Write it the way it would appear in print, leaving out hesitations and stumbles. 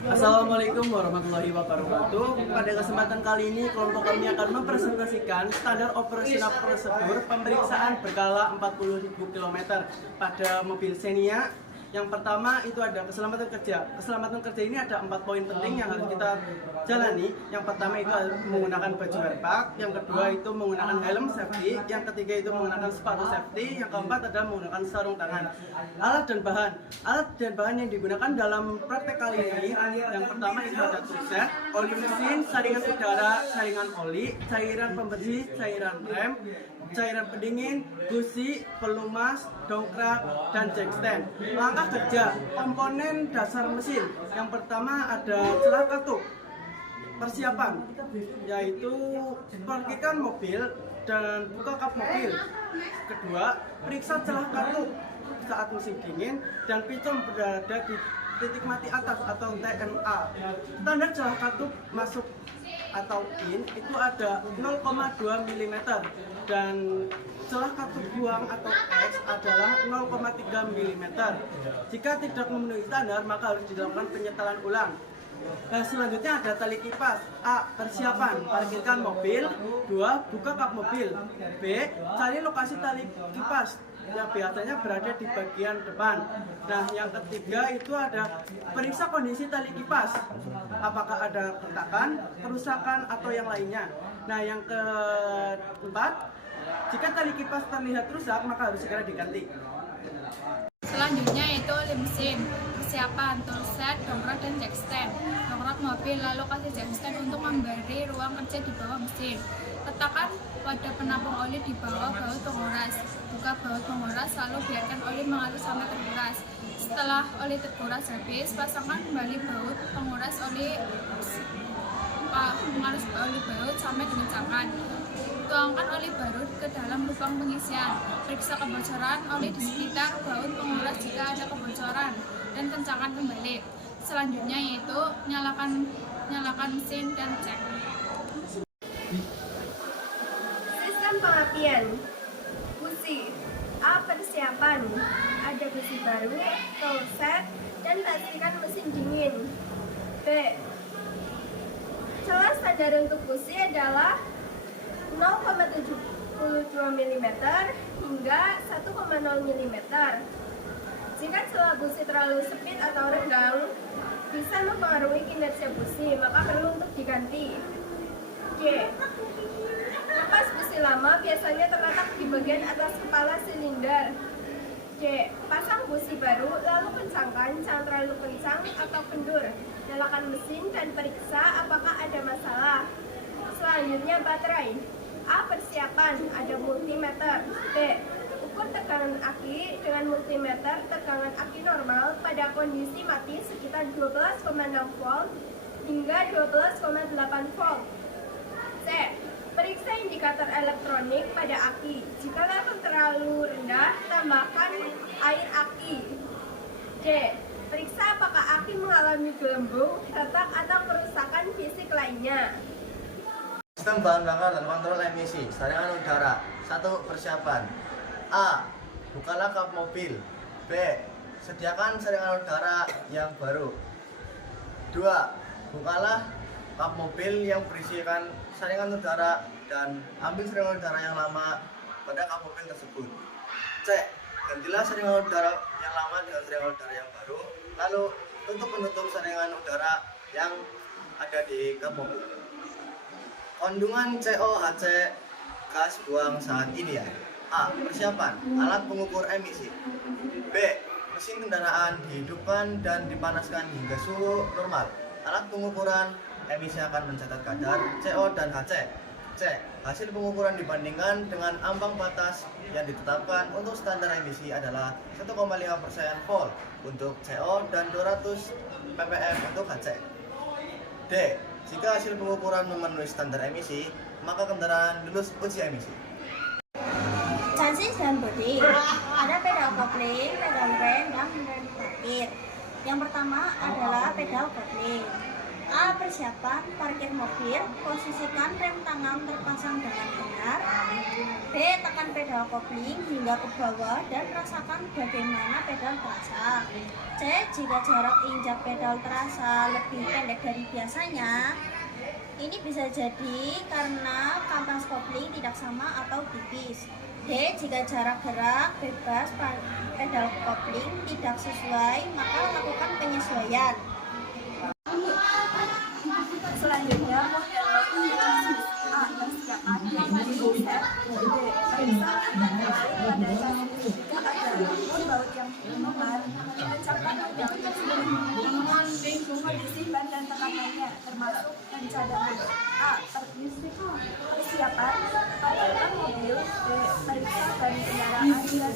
Assalamualaikum warahmatullahi wabarakatuh. Pada kesempatan kali ini kelompok kami akan mempresentasikan standar operasional prosedur pemeriksaan berkala 40.000 km pada mobil Xenia. Yang pertama itu ada keselamatan kerja. Keselamatan kerja ini ada 4 poin penting yang harus kita jalani. Yang pertama itu menggunakan baju airpack, yang kedua itu menggunakan helm safety, yang ketiga itu menggunakan sepatu safety, yang keempat adalah menggunakan sarung tangan. Alat dan bahan yang digunakan dalam praktek kali ini, yang pertama itu ada toolset, oli mesin, saringan udara, saringan oli, cairan pembersih, cairan rem, cairan pendingin, busi, pelumas, dongkrak, dan jack stand. Langkah kerja, komponen dasar mesin. Yang pertama ada celah katup. Persiapan, yaitu parkirkan mobil dan buka kap mobil. Kedua, periksa celah katup saat musim dingin dan piston berada di titik mati atas atau TMA. Standar celah katup masuk atau in itu ada 0,2 mm dan celah katup buang atau X adalah 0,3 mm. Jika tidak memenuhi standar maka harus dilakukan penyetelan ulang. Nah, selanjutnya ada tali kipas. A. Persiapan, parkirkan mobil. 2. Buka kap mobil. B. Cari lokasi tali kipas yang biasanya berada di bagian depan. Nah, yang ketiga itu ada periksa kondisi tali kipas, apakah ada retakan, kerusakan, atau yang lainnya. Nah, yang keempat, jika tali kipas terlihat rusak maka harus segera diganti. Selanjutnya itu oli mesin, persiapan, toolset, dongkrak, dan jack stand. Dongkrak mobil, lalu kasih jack stand untuk memberi ruang kerja di bawah mesin. Letakkan wadah penampung oli di bawah baut penguras. Buka baut penguras, lalu biarkan oli mengalir sampai terkuras. Setelah oli terkuras habis, pasangkan kembali baut penguras oli baut sampai dikencangkan. Tuangkan oli baru ke dalam lubang pengisian. Periksa kebocoran oli di sekitar baut penguras jika ada kebocoran dan kencangkan kembali. Selanjutnya yaitu nyalakan mesin dan cek. Sistem pengapian. Busi. A. Persiapan. Ada busi baru, toolset, dan pastikan mesin dingin. B. Celah standar untuk busi adalah 0,72 mm hingga 1,0 mm. Jika celah busi terlalu sempit atau renggang, bisa mempengaruhi kinerja busi, maka perlu untuk diganti. G. Kapas busi lama biasanya terletak di bagian atas kepala silinder. D. Pasang busi baru, lalu kencangkan, jangan terlalu kencang atau kendur. Nyalakan mesin dan periksa apakah ada masalah. Selanjutnya baterai. A. Persiapan, ada multimeter. B. Ukur tegangan aki dengan multimeter tegangan aki normal pada kondisi mati sekitar 12,6 volt hingga 12,8 volt. C. Periksa indikator elektronik pada aki. Jika level terlalu rendah, tambahkan air aki. D. Periksa apakah aki mengalami gelembung, retak, atau kerusakan fisik lainnya. Sistem bahan bakar dan kontrol emisi, saringan udara. 1. Persiapan. A. Bukalah kap mobil. B. Sediakan saringan udara yang baru. 2. Bukalah kap mobil yang berisikan saringan udara dan ambil saringan udara yang lama pada kap mobil tersebut. C. Gantilah saringan udara yang lama dengan saringan udara yang baru, lalu penutup saringan udara yang ada di kap mobil. Kandungan COHC gas buang saat ini ya. A. Persiapan, alat pengukur emisi. B. Mesin kendaraan dihidupkan dan dipanaskan hingga suhu normal. Alat pengukuran emisi akan mencatat kadar CO dan HC. C. Hasil pengukuran dibandingkan dengan ambang batas yang ditetapkan untuk standar emisi adalah 1,5% volt untuk CO dan 200 ppm untuk HC. D. Jika hasil pengukuran memenuhi standar emisi, maka kendaraan lulus uji emisi. Chassis dan bodi. Ada pedal kopling, pedal rem, dan rem parkir. Yang pertama adalah pedal kopling. A. Persiapan parkir mobil, posisikan rem tangan terpasang dengan benar. B. Tekan pedal kopling hingga ke bawah dan rasakan bagaimana pedal terasa. C. Jika jarak injak pedal terasa lebih pendek dari biasanya, ini bisa jadi karena kampas kopling tidak sama atau tipis. D. Jika jarak gerak bebas pedal kopling tidak sesuai, maka lakukan penyesuaian. Selanjutnya, model chassis A persiapan di set. B. Periksa pada chassis jika ada rumput baut yang melemah, kencangkan pedal tersebut. Kondisi ban dan tekanannya, termasuk pencadangan. A. Persiapan pastikan mobil. B. Periksa ban kendaraan dan